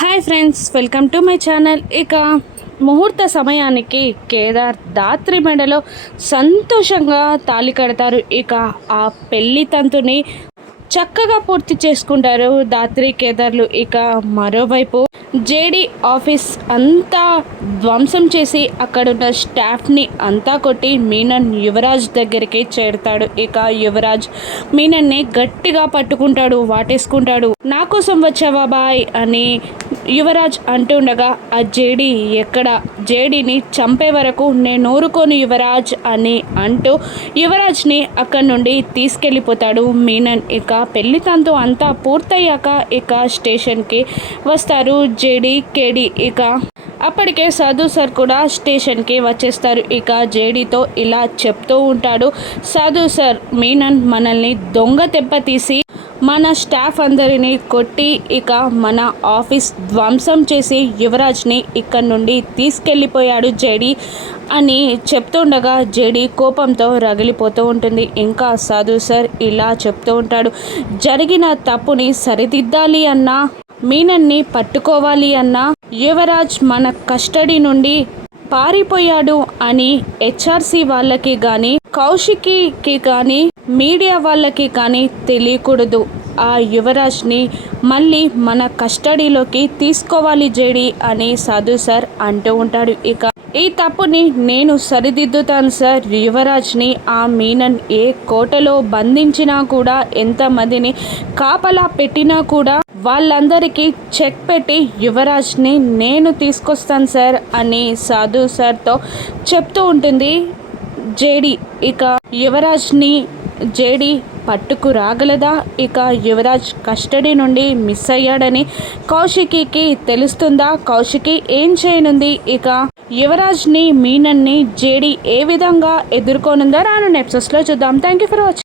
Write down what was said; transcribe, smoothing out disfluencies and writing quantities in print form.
Hi friends, welcome to my channel. ఇక ముహూర్త సమయానికి కేదార్ దాత్రి మెడలో సంతోషంగా తాళి కడతారు. ఇక ఆ పెళ్లి తంతుని చక్కగా పూర్తి చేసుకుంటారు దాత్రి కేదార్లు. ఇక మరోవైపు జేడీ ఆఫీస్ అంతా ధ్వంసం చేసి అక్కడున్న స్టాఫ్ని అంతా కొట్టి మీనన్ యువరాజ్ దగ్గరికి చేరుతాడు. ఇక యువరాజ్ మీనన్ని గట్టిగా పట్టుకుంటాడు, వాటేసుకుంటాడు. నా కోసం వచ్చావా బాయ్ అని యువరాజ్ అంటుండగా ఆ జేడీ ఎక్కడ, జేడీని చంపే వరకు నేను ఊరుకోను యువరాజ్ అని అంటూ యువరాజ్ని అక్కడి నుండి తీసుకెళ్ళిపోతాడు మీనన్. ఇక పెళ్లి తంతు అంతా పూర్తయ్యాక ఇక స్టేషన్కి వస్తారు జేడీ కేడీ. ఇక అప్పటికే సాధు సార్ కూడా స్టేషన్కి వచ్చేస్తారు. ఇక జేడీతో ఇలా చెప్తూ ఉంటాడు, సాధు సార్, మీనన్ మనల్ని దొంగ తీసి మన స్టాఫ్ అందరినీ కొట్టి ఇక మన ఆఫీస్ ధ్వంసం చేసి యువరాజ్ని ఇక్కడ నుండి తీసుకెళ్ళిపోయాడు జేడీ అని చెప్తుండగా జేడీ కోపంతో రగిలిపోతూ ఉంటుంది. ఇంకా సాధు సార్ ఇలా చెప్తూ ఉంటాడు, జరిగిన తప్పుని సరిదిద్దాలి అన్నా, మీనన్ని పట్టుకోవాలి అన్నా యువరాజ్ మన కస్టడీ నుండి పారిపోయాడు అని హెచ్ఆర్సీ వాళ్ళకి కానీ కౌశికి కానీ మీడియా వాళ్ళకి కానీ తెలియకూడదు. ఆ యువరాజ్ని మళ్ళీ మన కస్టడీలోకి తీసుకోవాలి జేడీ అని సాధు సార్ అంటూ ఉంటాడు. ఇక ఈ తప్పుని నేను సరిదిద్దుతాను సార్. యువరాజ్ని ఆ మీనన్ ఏ కోటలో బంధించినా కూడా, ఎంతమందిని కాపలా పెట్టినా కూడా వాళ్ళందరికీ చెక్ పెట్టి యువరాజ్ని నేను తీసుకొస్తాను సార్ అని సాధు సార్తో చెప్తూ ఉంటుంది జేడీ. ఇక యువరాజ్ని జేడీ పట్టుకు రాగలదా? ఇక యువరాజ్ కస్టడీ నుండి మిస్ అయ్యాడని కౌశికి తెలుస్తుందా? కౌశికి ఏం చేయనుంది? ఇక యువరాజ్ని మీనన్ని జేడీ ఏ విధంగా ఎదుర్కొనుందో రాను ఎపిసోడ్స్లో చూద్దాం. Thank you for watching.